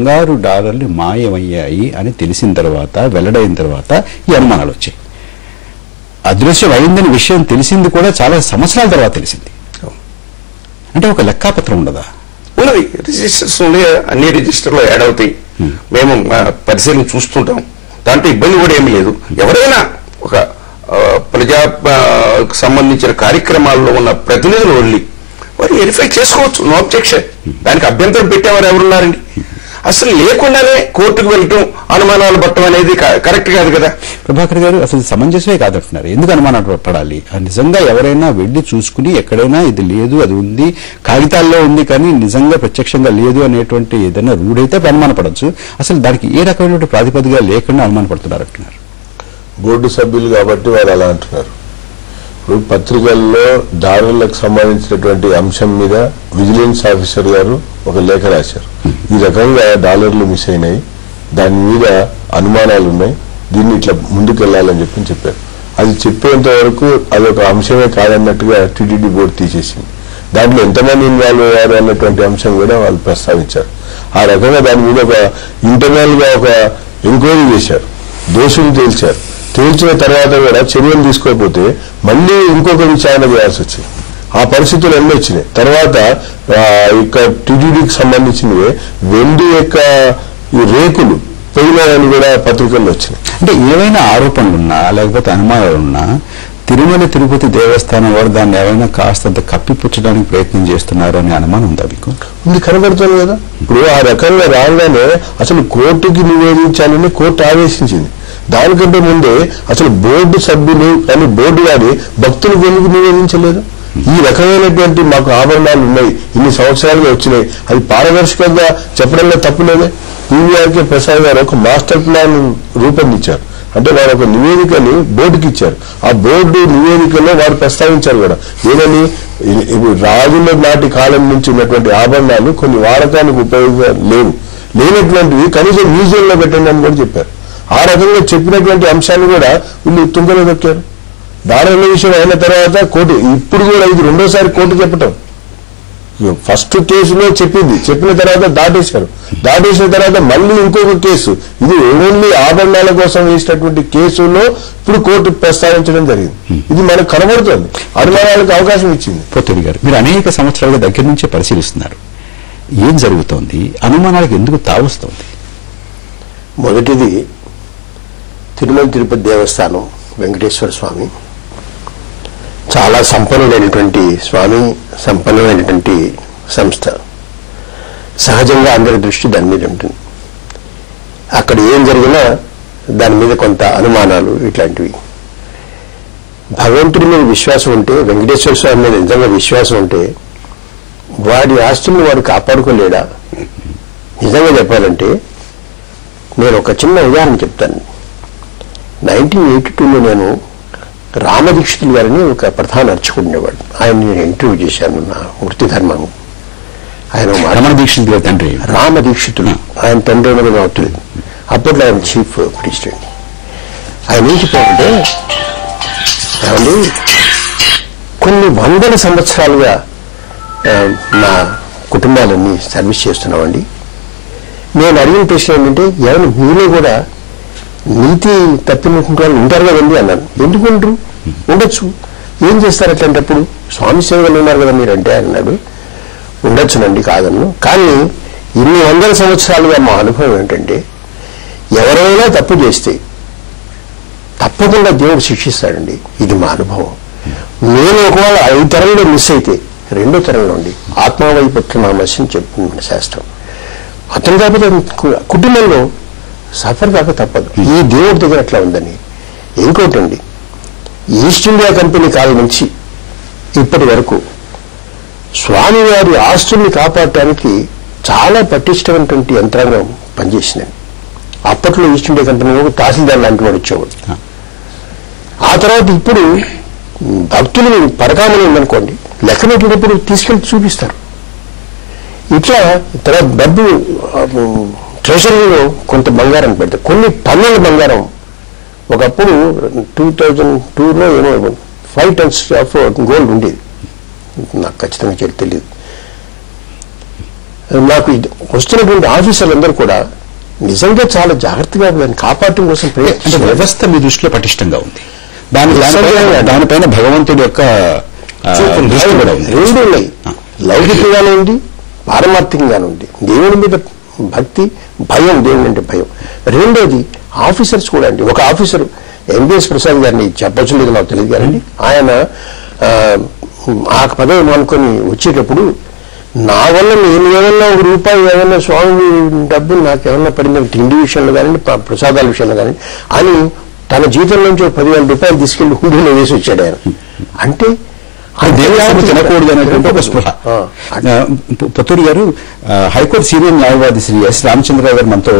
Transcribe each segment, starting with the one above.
బంగారు డాలర్లు మాయమయ్యాయి అని తెలిసిన తర్వాత, వెల్లడైన తర్వాత ఈ అనుమానాలు వచ్చాయి. అదృశ్యం అయిందని విషయం తెలిసింది కూడా చాలా సంవత్సరాల తర్వాత తెలిసింది. అంటే ఒక లెక్కాపత్రం ఉండదా? ఉన్నది. రిజిస్టర్స్ ఉన్నాయి, అన్ని రిజిస్టర్లో యాడ్ అవుతాయి. మేము పరిశీలన చూస్తుంటాం, దాంట్లో ఇబ్బంది కూడా ఏమీ లేదు. ఎవరైనా ఒక ప్రజా సంబంధించిన కార్యక్రమాల్లో ఉన్న ప్రతినిధులు వెళ్ళి వారు వెరిఫై చేసుకోవచ్చు, నో అబ్జెక్షన్. దానికి అభ్యంతరం పెట్టేవారు ఎవరున్నారండి? అసలు లేకుండానే కోర్టుకు వెళ్ళటం, అనుమానాలు పట్టడం అనేది కరెక్ట్ కాదు కదా. ప్రభాకర్ గారు, అసలు సమంజసమే కాదంటున్నారు. ఎందుకు అనుమానాలు పడాలి? నిజంగా ఎవరైనా వెళ్ళి చూసుకుని ఎక్కడైనా ఇది లేదు, అది ఉంది, కాగితాల్లో ఉంది కానీ నిజంగా ప్రత్యక్షంగా లేదు అనేటువంటి ఏదైనా రూఢ్ అయితే అనుమాన పడవచ్చు. అసలు దానికి ఏ రకమైన ప్రాతిపదిగా లేకుండా అనుమాన పడుతున్నారు అంటున్నారు. బోర్డు సభ్యులు కాబట్టి వారు అలా అంటున్నారు. ఇప్పుడు పత్రికల్లో దారులకు సంబంధించినటువంటి అంశం మీద విజిలెన్స్ ఆఫీసర్ గారు ఒక లేఖ రాశారు. ఈ రకంగా డాలర్లు మిస్ అయినాయి, దాని మీద అనుమానాలు ఉన్నాయి, దీన్ని ఇట్లా ముందుకెళ్లాలని చెప్పారు. అది చెప్పేంత వరకు అదొక అంశమే కాదన్నట్టుగా టీటీడీ బోర్డు తీసేసింది. దాంట్లో ఎంతమంది ఇన్వాల్వ్ అయ్యారు అన్నటువంటి అంశం కూడా వాళ్ళు ప్రస్తావించారు. ఆ రకంగా దాని మీద ఒక ఇంటర్నల్ గా ఒక ఎంక్వైరీ చేశారు, దోషులు తేల్చారు. తేల్చిన తర్వాత కూడా చర్యలు తీసుకోకపోతే మళ్ళీ ఇంకొక విచారణ చేయాల్సి వచ్చింది. ఆ పరిస్థితులు ఎన్నో వచ్చినాయి. తర్వాత ఇక్కడ టీటీడీకి సంబంధించినవి వెండి యొక్క ఈ రేకులు పోయినాయని కూడా పత్రికల్లో వచ్చినాయి. అంటే ఏవైనా ఆరోపణలున్నా లేకపోతే అనుమానాలున్నా తిరుమల తిరుపతి దేవస్థానం వారు దాన్ని ఏమైనా కాస్తంత కప్పిపుచ్చడానికి ప్రయత్నం చేస్తున్నారు అనే అనుమానం ఉందా మీకు? ఉంది, కనబడుతుంది కదా. ఇప్పుడు ఆ రకంగా రాగానే అసలు కోర్టుకి నివేదించాలని కోర్టు ఆదేశించింది. దానికంటే ముందే అసలు బోర్డు సభ్యులు కానీ బోర్డు వారి భక్తులకు ఎందుకు నివేదించలేదు? ఈ రకమైనటువంటి మాకు ఆభరణాలు ఉన్నాయి, ఇన్ని సంవత్సరాలుగా వచ్చినాయి, అది పారదర్శకంగా చెప్పడంలో తప్పులేదే. పీవీఆర్కే ప్రసాద్ గారు ఒక మాస్టర్ ప్లాన్ రూపొందించారు. అంటే వారు ఒక నివేదికని బోర్డుకి ఇచ్చారు. ఆ బోర్డు నివేదికలో వారు ప్రస్తావించారు కూడా ఏమని, ఇప్పుడు రాజుల నాటి కాలం నుంచి ఉన్నటువంటి ఆభరణాలు కొన్ని వాడకానికి లేనటువంటివి కనీసం మ్యూజియంలో పెట్టండి అని కూడా చెప్పారు. ఆ రకంగా చెప్పినటువంటి అంశాన్ని కూడా వీళ్ళు తుంగలో దొక్కారు. దారుణ విషయం అయిన తర్వాత కోర్టు ఇప్పుడు కూడా ఇది రెండోసారి కోర్టు చెప్పటం. ఫస్ట్ కేసులో చెప్పిన తర్వాత దాటేశారు. దాటేసిన తర్వాత మళ్ళీ ఇంకొక కేసు, ఇది ఓన్లీ ఆభరణాల కోసం వేసినటువంటి కేసులో ఇప్పుడు కోర్టు ప్రస్తావించడం జరిగింది. ఇది మనకు కనబడుతుంది, అనుమానాలకు అవకాశం ఇచ్చింది. పోతుడి గారు, మీరు అనేక సంవత్సరాలుగా దగ్గర నుంచే పరిశీలిస్తున్నారు. ఏం జరుగుతోంది? అనుమానాలకు ఎందుకు తావొస్తోంది? మొదటిది తిరుమల తిరుపతి దేవస్థానం వెంకటేశ్వర స్వామి చాలా సంపన్నుడైనటువంటి స్వామి, సంపన్నమైనటువంటి సంస్థ. సహజంగా అందరి దృష్టి దాని మీద ఉంటుంది. అక్కడ ఏం జరిగినా దాని మీద కొంత అనుమానాలు ఇట్లాంటివి. భగవంతుడి మీద విశ్వాసం ఉంటే, వెంకటేశ్వర స్వామి మీద నిజంగా విశ్వాసం ఉంటే వాడి ఆస్తులను వాడు కాపాడుకోలేడా? నిజంగా చెప్పాలంటే నేను ఒక చిన్న ఉదాహరణ చెప్తాను. 1982లో నేను రామదీక్షితులు గారిని ఒక ప్రధాన అర్చకుడుండేవాడు. ఆయన నేను ఇంటర్వ్యూ చేశాను నా వృత్తి ధర్మం. ఆయన రమణదీక్షితులు గారి తండ్రి రామదీక్షితులు, ఆయన తండ్రి అనేది అవుతుంది. అప్పట్లో ఆయన చీఫ్ ప్రీస్ట్. ఆయన ఏం చెప్పారంటే, ఏమండి కొన్ని వందల సంవత్సరాలుగా నా కుటుంబాలన్నీ సర్వీస్ చేస్తున్నామండి. నేను అడిగిన ప్రశ్న ఏంటంటే, ఎవరు మీలో కూడా నీతి తప్పినటువంటి వాళ్ళు ఉంటారు కదండి అన్నాను. ఎందుకుంటారు? ఉండొచ్చు. ఏం చేస్తారు అట్లాంటప్పుడు? స్వామి సేవలు ఉన్నారు కదా మీరంటే అన్నాడు. ఉండొచ్చునండి, కాదన్ను. కానీ ఇన్ని వందల సంవత్సరాలుగా మా అనుభవం ఏంటంటే, ఎవరైనా తప్పు చేస్తే తప్పకుండా దేవుడు శిక్షిస్తాడండి. ఇది మా అనుభవం. నేను ఒకవేళ 5 తరంలో మిస్ అయితే 2వ తరంలో ఉండి ఆత్మవైపుత్రనామస్యం చెప్తుంది శాస్త్రం. అతను కాకపోతే కుటుంబంలో సఫర్ కాక తప్పదు. ఈ దేవుడి దగ్గర అట్లా ఉందని. ఇంకోటండి, ఈస్ట్ ఇండియా కంపెనీ కాలం నుంచి ఇప్పటి వరకు స్వామివారి ఆస్తుల్ని కాపాడటానికి చాలా పటిష్టమైనటువంటి యంత్రాంగం పనిచేసిందండి. అప్పట్లో ఈస్ట్ ఇండియా కంపెనీలో తహసీల్దార్ లాంటి వాడు వచ్చేవాడు. ఆ తర్వాత ఇప్పుడు భక్తులు పరకామని ఉందనుకోండి, లెక్క పెట్టేటప్పుడు తీసుకెళ్లి చూపిస్తారు. ఇట్లా తర్వాత డబ్బు ట్రెజరీలో కొంత బంగారం పెడతారు, కొన్ని టన్నుల బంగారం. ఒకప్పుడు 2002లో ఏమో 5 tons ఆఫ్ గోల్డ్ ఉండేది, నాకు ఖచ్చితంగా తెలియదు. నాకు వస్తున్నటువంటి ఆఫీసర్లందరూ కూడా నిజంగా చాలా జాగ్రత్తగా దాన్ని కాపాడటం కోసం అంటే ప్రయత్నించారు. వ్యవస్థ మీ దృష్టిలో పటిష్టంగా ఉంది. దానిపైన భగవంతుడి యొక్క దృష్టి కూడా ఉంది. రెండు ఉన్నాయి, లౌకికంగానే ఉంది, పారమార్థికంగానే ఉంది. దేవుడి మీద భక్తి, భయం, దేవుడి అంటే భయం. రెండోది ఆఫీసర్స్ కూడా అండి. ఒక ఆఫీసర్ ఎంబీఎస్ ప్రసాద్ గారిని చెప్పచ్చు లేదు నాకు తెలియదు కానీ ఆయన ఆ పదవి అనుకొని వచ్చేటప్పుడు నా వల్ల నేను ఏమన్నా ₹1 ఏమన్నా స్వామి డబ్బు నాకు ఏమన్నా పడింది తిండి విషయంలో కానీ ప్రసాదాల విషయంలో కానీ అని తన జీతం నుంచి ₹10,000 తీసుకెళ్లి హుండీలో వేసి వచ్చాడు ఆయన. అంటే తినకూడదు అనేటువంటి ఒక స్పృహ. పొత్తూరు గారు, హైకోర్టు సీనియర్ న్యాయవాది శ్రీ ఎస్ రామచంద్రరావు గారు మనతో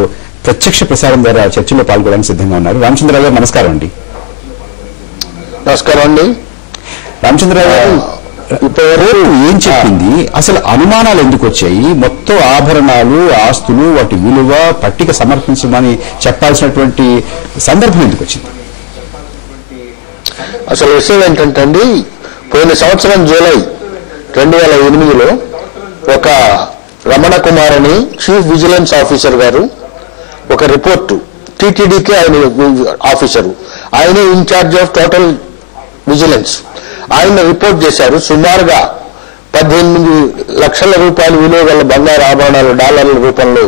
ప్రత్యక్ష ప్రసారం ద్వారా చర్చలో పాల్గొనడానికి సిద్ధంగా ఉన్నారు. రామచంద్రరావు గారు నమస్కారం అండి. నమస్కారం అండి. రామచంద్రరావు గారు, కోర్టు ఏం చెప్పింది, అసలు అనుమానాలు ఎందుకు వచ్చాయి, మొత్తం ఆభరణాలు, ఆస్తులు, వాటి విలువ పట్టిక సమర్పించమని చెప్పాల్సినటువంటి సందర్భం ఎందుకు వచ్చింది? అసలు విషయం ఏంటంటే అండి, పోయిన సంవత్సరం జూలై 2008లో ఒక రమణ కుమార్ అని చీఫ్ విజిలెన్స్ ఆఫీసర్ గారు ఒక రిపోర్టు, టీటీడీకే ఆయన ఆఫీసరు, ఆయన ఇన్ఛార్జ్ ఆఫ్ టోటల్ విజిలెన్స్, ఆయన రిపోర్ట్ చేశారు. సుమారుగా 18 లక్షల రూపాయలు విలువ గల బంగారు ఆభరణాలు డాలర్ల రూపంలో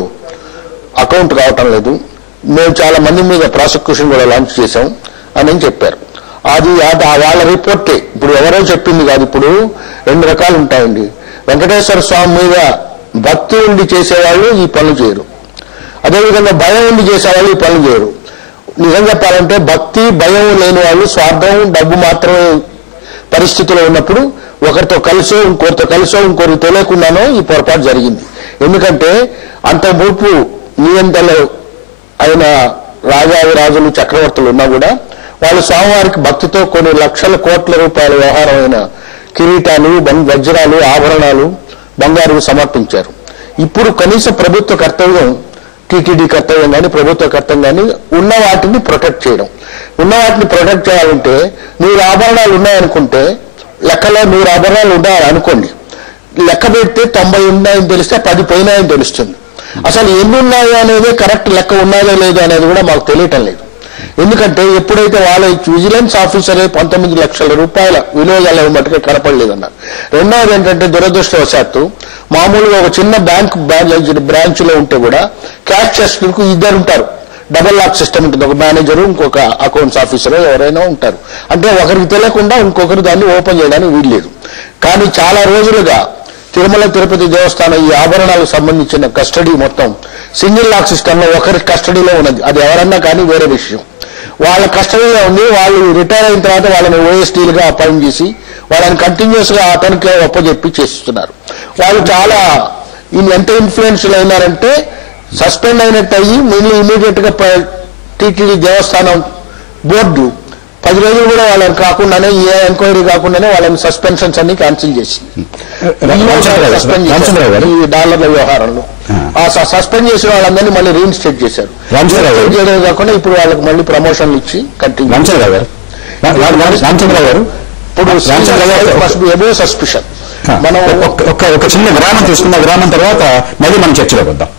అకౌంట్ కావటం లేదు, మేము చాలా మంది మీద ప్రాసిక్యూషన్ కూడా లాంచ్ చేశాం అని చెప్పారు. అది వాళ్ళ రిపోర్టే, ఇప్పుడు ఎవరో చెప్పింది కాదు. ఇప్పుడు 2 రకాలు ఉంటాయండి. వెంకటేశ్వర స్వామి మీద భక్తి ఉండి చేసేవాళ్ళు ఈ పనులు చేయరు, అదేవిధంగా భయం ఉండి చేసేవాళ్ళు ఈ పనులు చేయరు. నిజం చెప్పాలంటే భక్తి భయం లేని వాళ్ళు స్వార్థం డబ్బు మాత్రమే పరిస్థితిలో ఉన్నప్పుడు ఒకరితో కలిసో ఇంకోరితో కలిసో ఇంకోరికి తెలియకుండానో ఈ పొరపాటు జరిగింది. ఎందుకంటే అంత ముప్పు నియంత్రణలో అయిన రాజాదిరాజులు చక్రవర్తులు ఉన్నా కూడా వాళ్ళు స్వామివారికి భక్తితో కొన్ని లక్షల కోట్ల రూపాయల వ్యవహారమైన కిరీటాలు, వజ్రాలు, ఆభరణాలు, బంగారు సమర్పించారు. ఇప్పుడు కనీస ప్రభుత్వ కర్తవ్యం, టీటీడీ కర్తవ్యం కానీ ప్రభుత్వ కర్తవ్యం కానీ ఉన్న వాటిని ప్రొటెక్ట్ చేయడం. ఉన్న వాటిని ప్రొటెక్ట్ చేయాలంటే 100 ఆభరణాలు ఉన్నాయనుకుంటే లెక్కలో 100 ఆభరణాలు ఉన్నాయని అనుకోండి, లెక్క పెడితే 90 ఉన్నాయని తెలిస్తే 10 పోయినాయని తెలుస్తుంది. అసలు ఎన్ని ఉన్నాయో అనేది కరెక్ట్ లెక్క ఉన్నాయో లేదో అనేది కూడా మాకు తెలియటం లేదు. ఎందుకంటే ఎప్పుడైతే వాళ్ళ విజిలెన్స్ ఆఫీసరే 19 లక్షల రూపాయల విలువ గల మటుకే కనపడలేదన్నారు. రెండవది ఏంటంటే దురదృష్టవశాత్తు మామూలుగా ఒక చిన్న బ్రాంచ్లో ఉంటే కూడా క్యాష్ చెస్ట్కు 2 ఉంటారు, డబుల్ లాక్ సిస్టమ్ ఉంటుంది, ఒక మేనేజరు ఇంకొక అకౌంట్స్ ఆఫీసర్ ఎవరైనా ఉంటారు. అంటే ఒకరికి తెలియకుండా ఇంకొకరు దాన్ని ఓపెన్ చేయడానికి వీల్లేదు. కానీ చాలా రోజులుగా తిరుమల తిరుపతి దేవస్థానం ఈ ఆభరణాలకు సంబంధించిన కస్టడీ మొత్తం సింగిల్ లాక్ సిస్టంలో ఒకరి కస్టడీలో ఉన్నది. అది ఎవరన్నా కానీ వేరే విషయం. వాళ్ళ కస్టడీలో ఉంది. వాళ్ళు రిటైర్ అయిన తర్వాత వాళ్ళని ఓఎస్డీలుగా అపాయింట్ చేసి వాళ్ళని కంటిన్యూస్ గా అతనికి ఒప్పజెప్పి చేస్తున్నారు. వాళ్ళు చాలా ఎంత ఇన్ఫ్లుయెన్షియల్ అయినారంటే సస్పెండ్ అయినట్టు అయ్యి మళ్ళీ ఇమీడియట్ గా టీటీడీ దేవస్థానం బోర్డు 10 రోజులు కూడా వాళ్ళని కాకుండానే ఏ ఎంక్వైరీ కాకుండానే వాళ్ళని సస్పెన్షన్స్ అన్ని క్యాన్సిల్ చేసింది. ఈ డాలర్ల వ్యవహారంలో సస్పెండ్ చేసిన వాళ్ళందరినీ మళ్ళీ రీఇన్స్టేట్ చేశారు. చేయడమే కాకుండా ఇప్పుడు వాళ్ళకి మళ్ళీ ప్రమోషన్లు ఇచ్చి కంటిన్యూ. ఇప్పుడు సస్పిషన్ మనం ఒక చిన్న విరామం తీసుకున్న విరామం తర్వాత మళ్ళీ మనం చర్చలోకి వద్దాం.